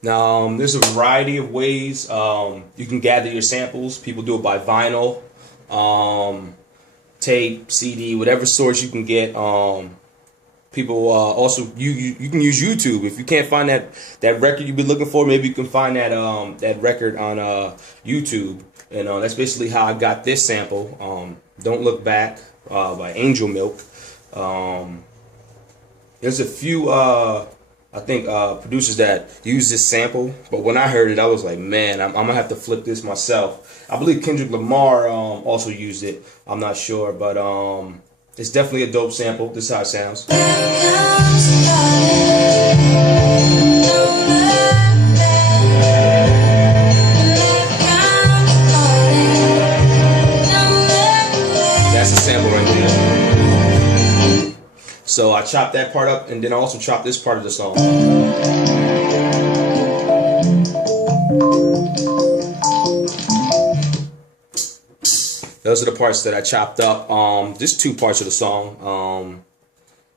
Now, there's a variety of ways you can gather your samples. People do it by vinyl, tape, CD, whatever source you can get. People also you can use YouTube if you can't find that record you've been looking for. Maybe you can find that record on YouTube, and that's basically how I got this sample. "Don't Look Back" by Angel Milk. There's a few I think producers that use this sample, but when I heard it, I was like, man, I'm gonna have to flip this myself. I believe Kendrick Lamar also used it. I'm not sure, but it's definitely a dope sample. This is how it sounds. That's a sample right there. So I chopped that part up, and then I also chopped this part of the song. Those are the parts that I chopped up. Just two parts of the song,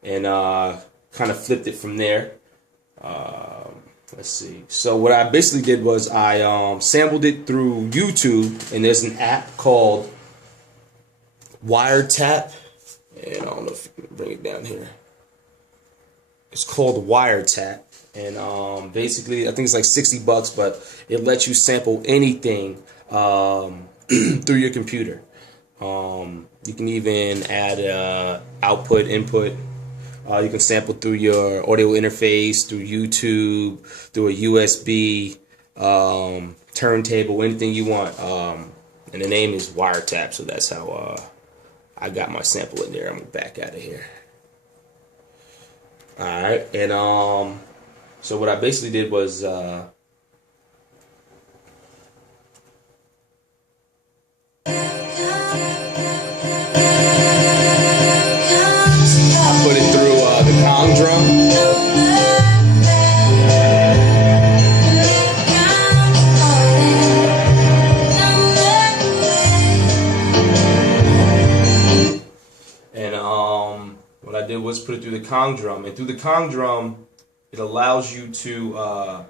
and kind of flipped it from there. Let's see. So what I basically did was I sampled it through YouTube, and there's an app called Wiretap. And I don't know if you can bring it down here. It's called Wiretap, and basically I think it's like $60, but it lets you sample anything through your computer. You can even add output, input. You can sample through your audio interface, through YouTube, through a USB turntable, anything you want. And the name is Wiretap, so that's how I got my sample in there. I'm gonna back out of here. Alright, and so what I basically did was I put it through the Kong drum. What I did was put it through the Kong drum, and through the Kong drum, it allows you to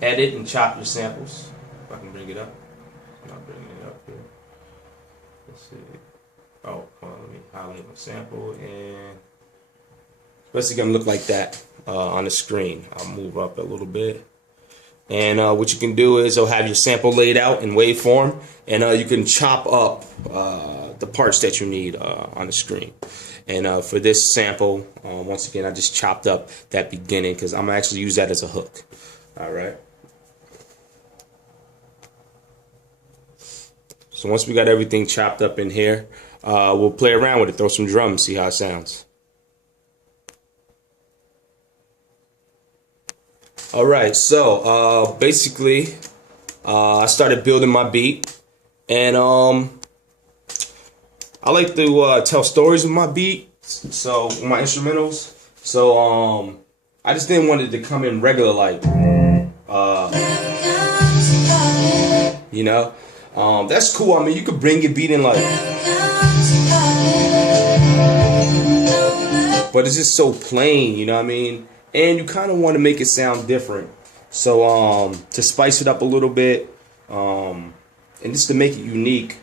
edit and chop your samples. If I can bring it up, I'm not bringing it up here. Let's see. Oh, hold on, let me highlight my sample, and it's basically gonna look like that on the screen. I'll move up a little bit, and what you can do is you'll have your sample laid out in waveform, and you can chop up the parts that you need on the screen. And for this sample, once again, I just chopped up that beginning because I'm gonna actually use that as a hook. All right. So once we got everything chopped up in here, we'll play around with it, throw some drums, see how it sounds. All right. So basically, I started building my beat, and I like to tell stories with my beat, so my instrumentals. So I just didn't want it to come in regular, like you know. That's cool. I mean, you could bring your beat in like, but it's just so plain, you know what I mean? And you kind of want to make it sound different. So to spice it up a little bit, and just to make it unique.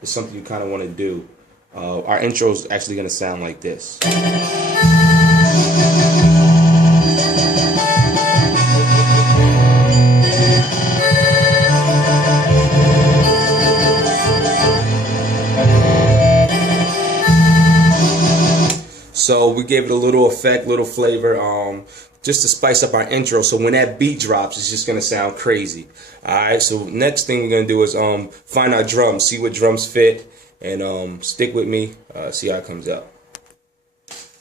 It's something you kind of want to do. Our intro is actually going to sound like this. So we gave it a little effect, little flavor, just to spice up our intro. So when that beat drops, it's just gonna sound crazy. All right. So next thing we're gonna do is find our drums, see what drums fit, and stick with me, see how it comes out.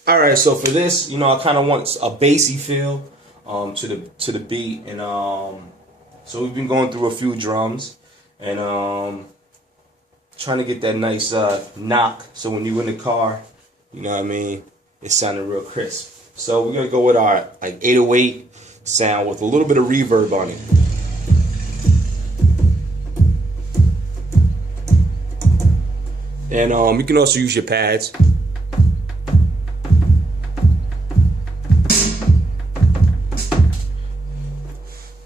All right. So for this, I kind of want a bassy feel to the beat, and so we've been going through a few drums, and trying to get that nice knock. So when you're in the car, you know what I mean, it sounded real crisp. So we're gonna go with our like 808 sound with a little bit of reverb on it. And you can also use your pads.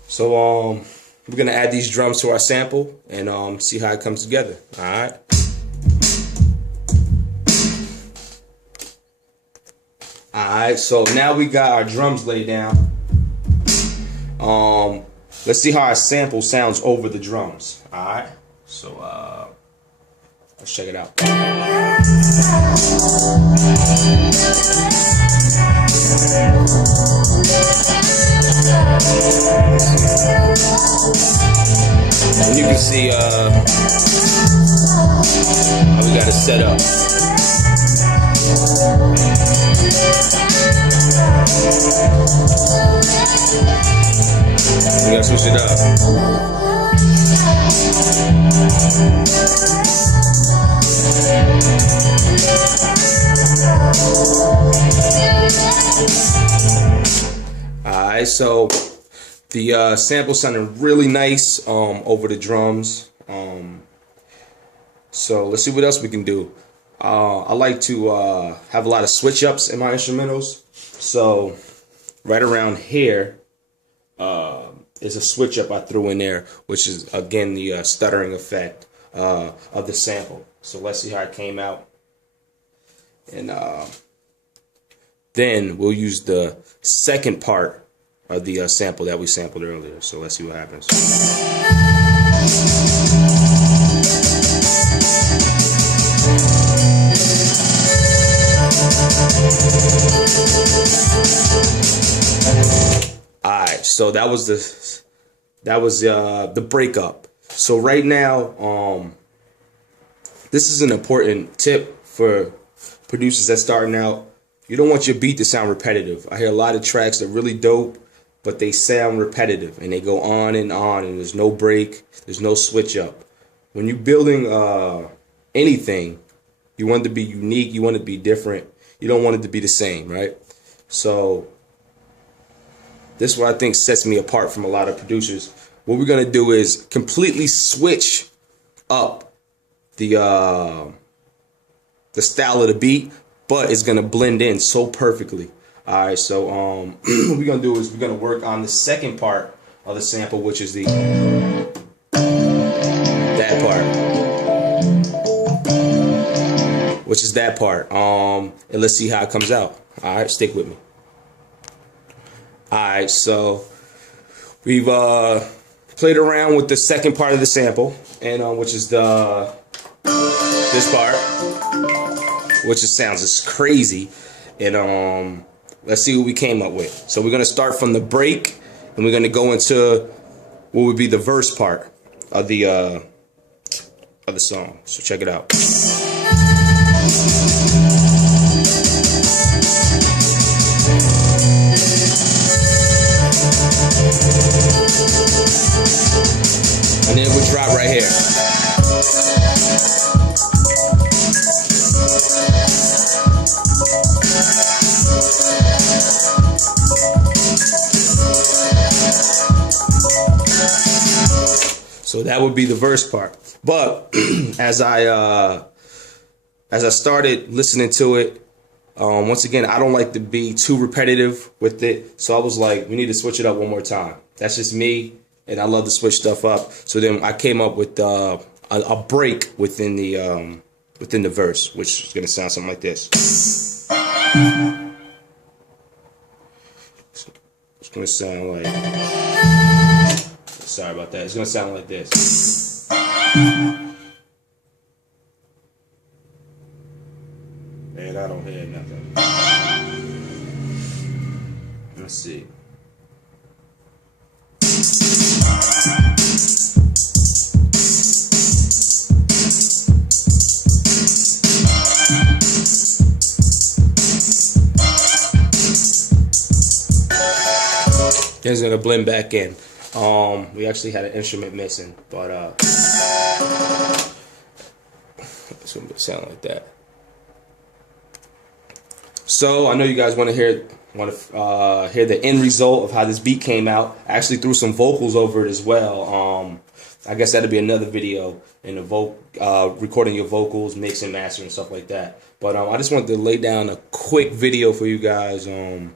So we're gonna add these drums to our sample and see how it comes together. All right. Alright, so now we got our drums laid down. Let's see how our sample sounds over the drums. Alright, so let's check it out. And you can see how we got it set up. We gotta switch it up. Alright, so the sample sounded really nice over the drums. So let's see what else we can do. I like to have a lot of switch ups in my instrumentals. So right around here is a switch up I threw in there, which is again the stuttering effect of the sample. So let's see how it came out. And then we'll use the second part of the sample that we sampled earlier. So let's see what happens. Alright, so that was the breakup. So right now, this is an important tip for producers that's starting out. You don't want your beat to sound repetitive. I hear a lot of tracks that are really dope, but they sound repetitive and they go on and there's no break, there's no switch up. When you're building anything, you want it to be unique, you want it to be different. You don't want it to be the same, right? So this is what I think sets me apart from a lot of producers. What we're gonna do is completely switch up the style of the beat, but it's gonna blend in so perfectly. All right, so what we're gonna do is we're gonna work on the second part of the sample, which is that part, and let's see how it comes out. All right, stick with me. All right, so we've played around with the second part of the sample, and which is this part, which it sounds just crazy, and let's see what we came up with. So we're gonna start from the break, and we're gonna go into what would be the verse part of the song. So check it out. And then we'll drop right here. So that would be the verse part. But as I started listening to it, once again, I don't like to be too repetitive with it. So I was like, we need to switch it up one more time. That's just me, and I love to switch stuff up. So then I came up with a break within the verse, which is gonna sound something like this. It's gonna sound like. Sorry about that. It's gonna sound like this. And I don't hear nothing. Let's see. Then it's gonna blend back in. We actually had an instrument missing, but it's gonna sound like that. So I know you guys want to hear the end result of how this beat came out. I actually threw some vocals over it as well. I guess that'll be another video in the recording your vocals, mixing, mastering, stuff like that. But I just wanted to lay down a quick video for you guys,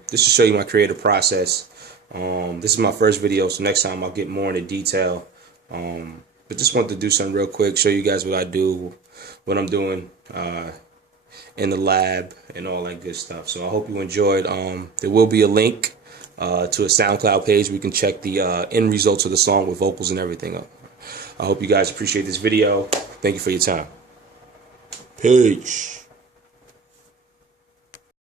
just to show you my creative process. This is my first video, so next time I'll get more into detail. But just wanted to do something real quick, show you guys what I do, what I'm doing in the lab, and all that good stuff. So I hope you enjoyed. There will be a link to a SoundCloud page where you can check the end results of the song with vocals and everything up. I hope you guys appreciate this video. Thank you for your time. Peace.